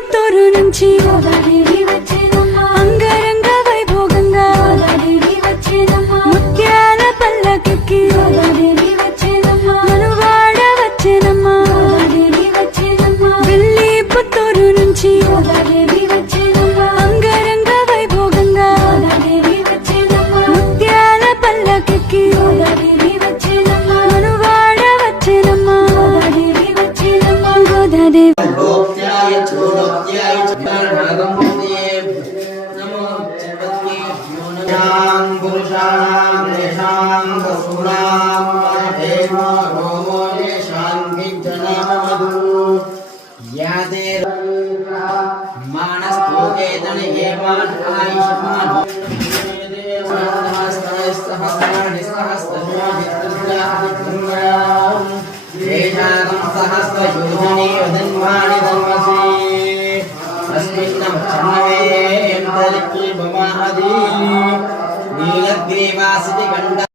పుత్తూరు నుంచి అంగరంగ వైభోగంగా ముత్యాల పల్లకికి మనువాడ వచ్చేనమ్మా ఢిల్లీ పుత్తూరు నుంచి అంగరంగ వైభోగంగా ముత్యాల పల్లకికి మనువాడ వచ్చేనమ్మా గోదాదేవి नीलग्रीवासिति गंड